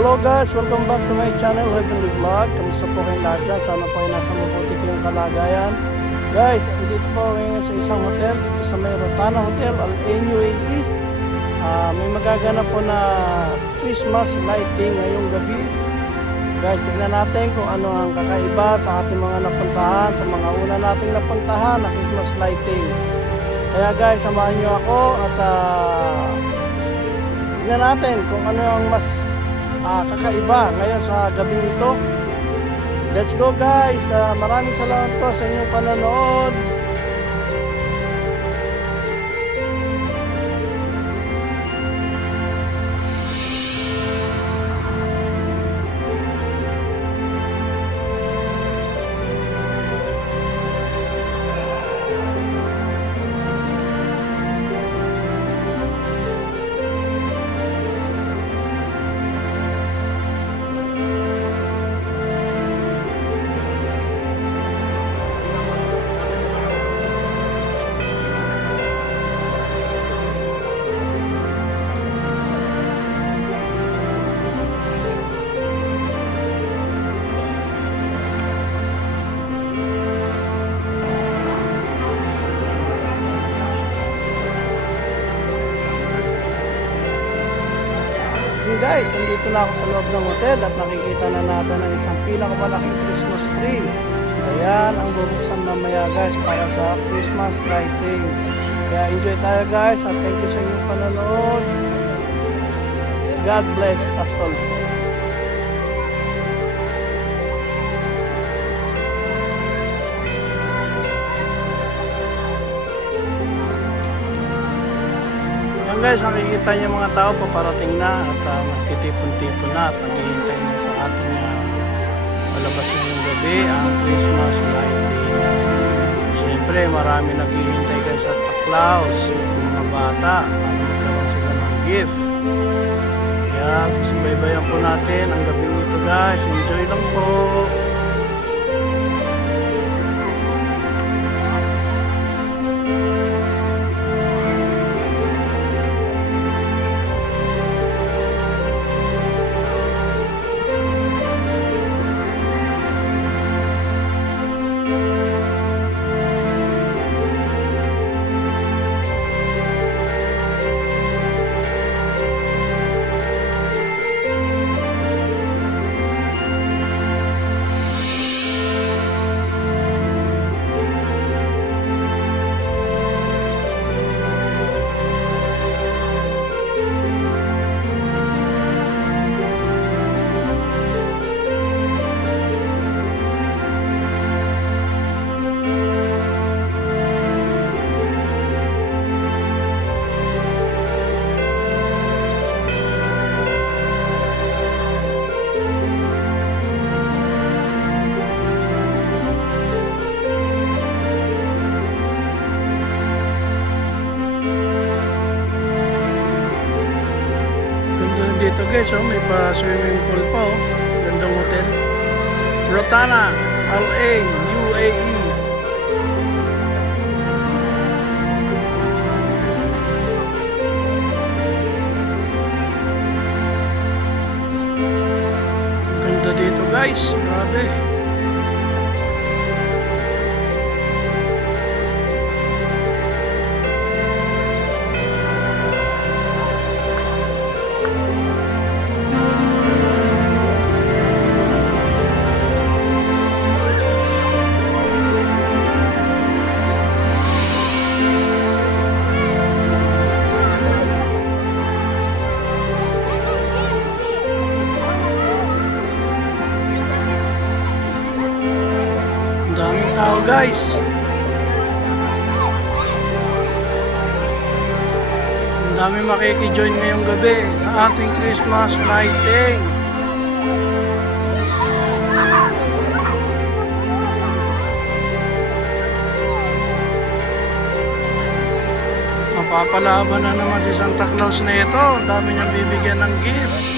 Hello guys, welcome back to my channel, Heavenly Vlog. Kamusta po kayong lahat dyan? Sana po ay nasa mabuti kayong kalagayan. Guys, dito po ngayon sa isang hotel, dito sa may Rotana Hotel, Al Ain, UAE. May magaganap po na Christmas lighting ngayong gabi. Guys, tignan natin kung ano ang kakaiba sa ating mga napuntahan, sa mga una nating napuntahan na Christmas lighting. Kaya guys, samahan nyo ako at tignan natin kung ano ang mas kakaiba ngayon sa gabing ito. Let's go guys. Maraming salamat po sa inyong panonood. Guys, nandito na ako sa loob ng hotel at nakikita na natin ang isang pinakamalaking Christmas tree. Ayan ang bubuksan mamaya guys para sa Christmas lighting. Kaya enjoy tayo guys at thank you sa inyong panonood. God bless us all. Guys, nakikita niyo mga tao paparating na at magtitipon-tipon na at naghihintay na sa ating palabas ngayong gabi ang Christmas lighting. Siyempre marami naghihintay guys sa taklaws, yung mga bata para magkaroon sila ng gift. Kaya subaybayan po natin ang gabi nito guys. Enjoy lang po. Dito guys, may pa swimming pool pa gandang hotel. Rotana Al Ain, UAE. Ganda dito guys, grabe. Daming tao guys. Ang dami makikijoin ngayong gabi sa ating Christmas lighting. Mapapalaban na naman si Santa Claus na ito. Ang dami niyang bibigyan ng gift.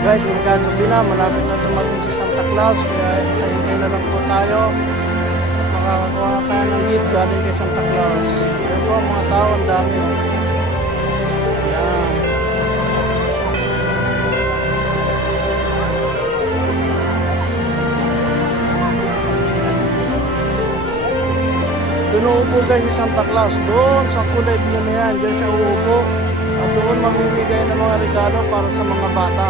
Guys, magkagabi na, malapit na dumating si Santa Claus, kaya hintay na lang po tayo. makakakuha na tayo ng gift galing kay Santa Claus. Yan po, mga tao, ang dami. Yan. Doon uupo guys si Santa Claus. Doon sa kulay blue na yan. Diyan siya uupo. At doon mamimigay ng mga regalo para sa mga bata.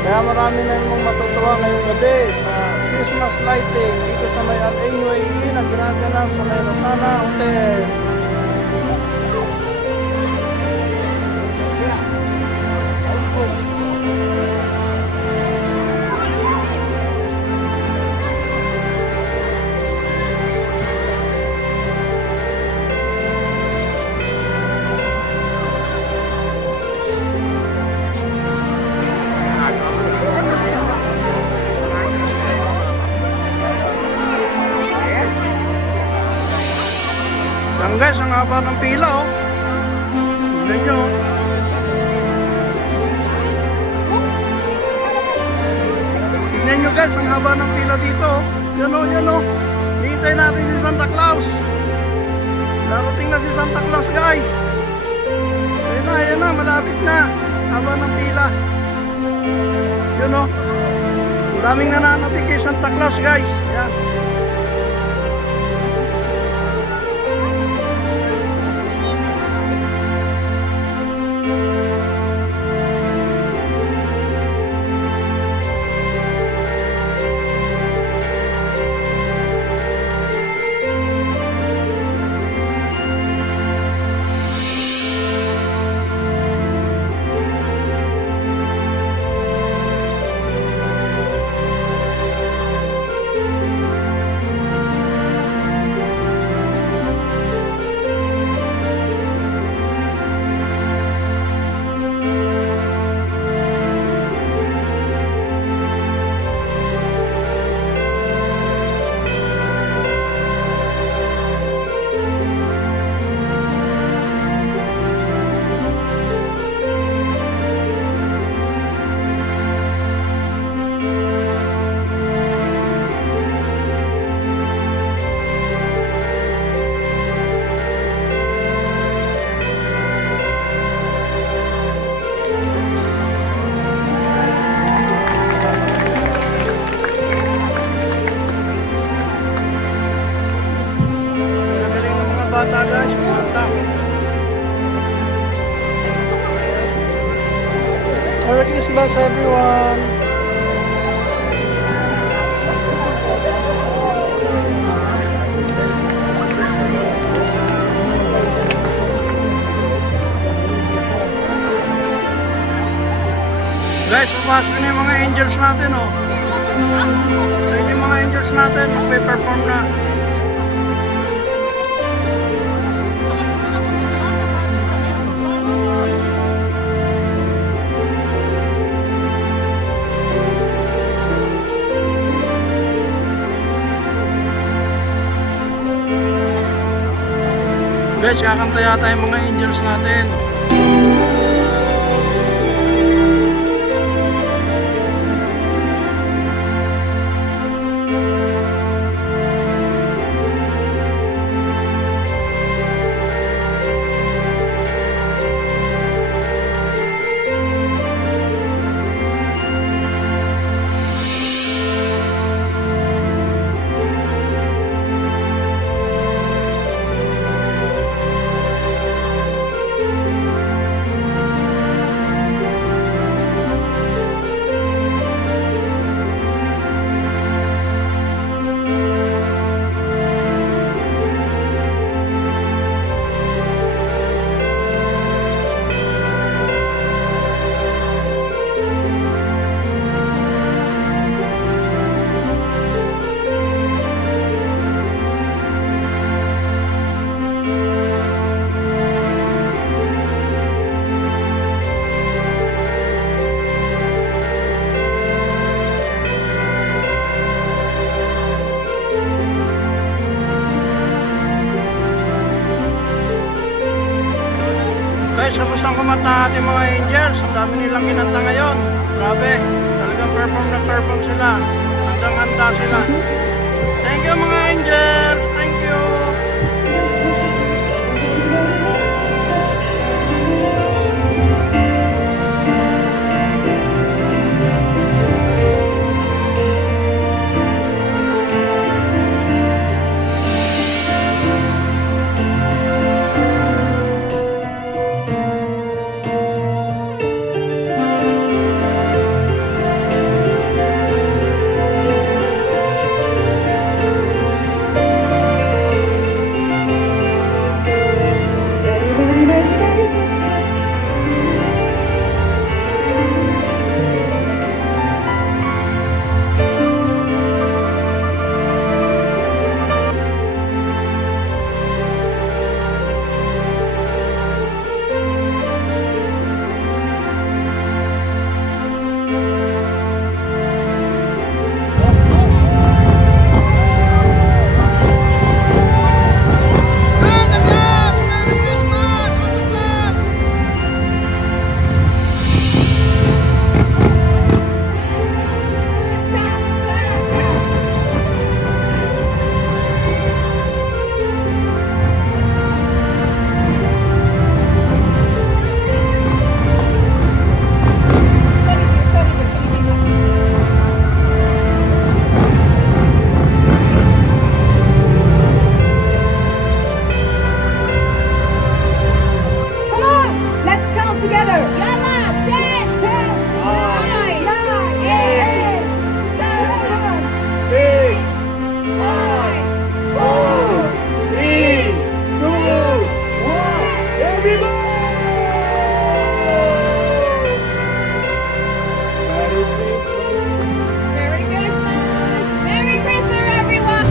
Kaya marami na yung matutuwa ngayong gabi sa Christmas lighting dito sa may Al-Ain na ginaganap sa may Rotana Hotel. Yan guys, ang haba ng pila oh. Tignan nyo. Tignan nyo guys, ang haba ng pila dito oh. Yan oh, yan oh. Hihintay natin si Santa Claus. Darating na si Santa Claus guys. Ayan na, malapit na. Haba ng pila. Yan oh. Ang daming nananapik kay Santa Claus guys. Yan. Bata guys, kumanta. Merry Christmas everyone! Guys, pumasok na yung mga angels natin oh. Ayun yung mga angels natin, magpe-perform na. Guys, kakanta yata yung mga angels natin. Guys, tapos lang kumanta ating mga angels. Ang dami nilang kinanta ngayon. Grabe, talagang perform na perform sila. Hanggang handa sila. Thank you mga angels. Thank you. Come on, let's count together. Yalla, 10, 9, 8, 7, 6, 5, 4, 3, 2, 1. Everybody! Merry Christmas! Merry Christmas, everyone!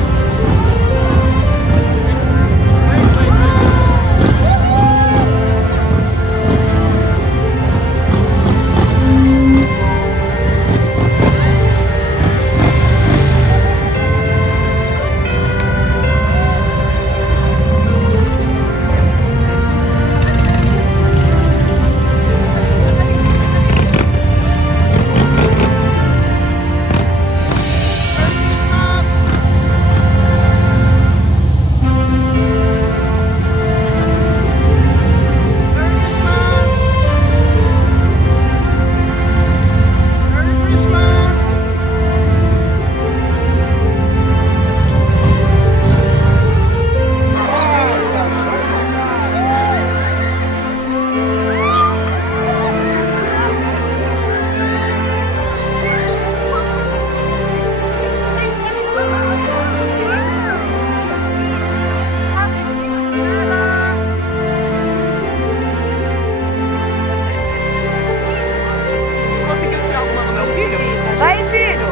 Conseguiu tirar alguma do meu filho? Vai, filho!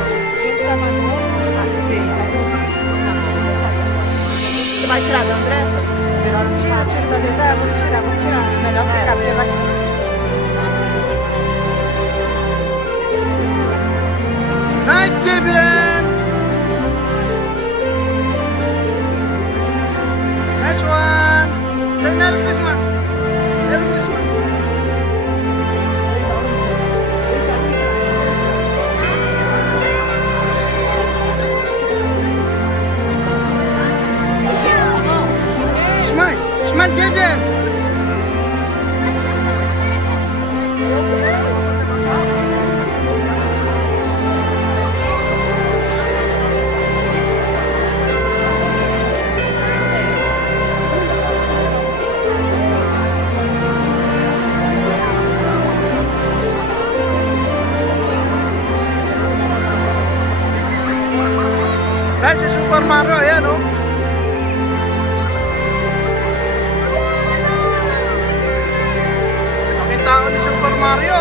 Você vai tirar da Andressa? Melhor não tirar. Tira da Andressa? Vamos tirar, vamos tirar. Melhor ficar, porque vai... Nice giving. Next one. Say Merry Christmas. Merry Christmas. Smile. Smile, Kevin. Guys, si Super Mario, ayan oh. Ang tao ni Super Mario.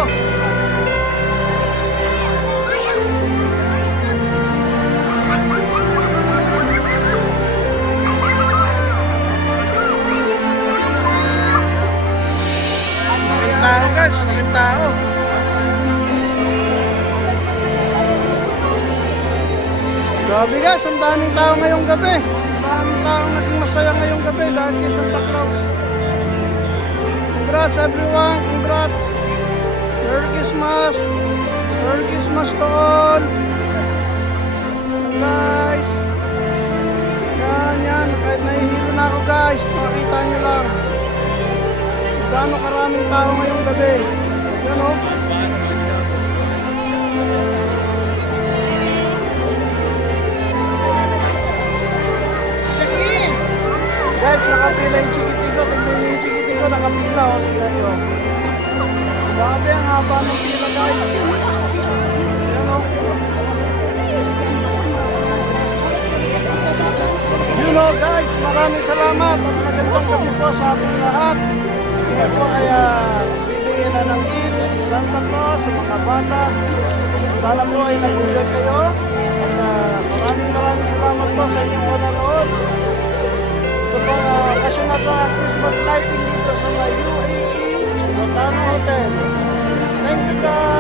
Ang tao guys, ang tao. Grabe guys, ang daming tao ngayong gabi. Ang daming tao naging masaya ngayong gabi dahil kay Santa Claus. Congrats everyone, congrats. Merry Christmas. Merry Christmas to all. Guys. gaano karaming tao ngayong gabi. Yan o. Guys, nakapila yung Chiquitico. Tignan nyo yung Chiquitico, nakapila o. Tignan nyo. Grabe ang haba ng pila guys. Yan o. You know guys, maraming salamat at magandang gabi po sa ating lahat. Kaya po ay bibigyan na ng tips, Santa Claus sa mga bata. Sana po ay nag-enjoy kayo. At maraming salamat po sa inyong panonood. Ito po okasyon na ito ang Christmas lighting dito sa UAE Rotana Hotel. Thank you guys!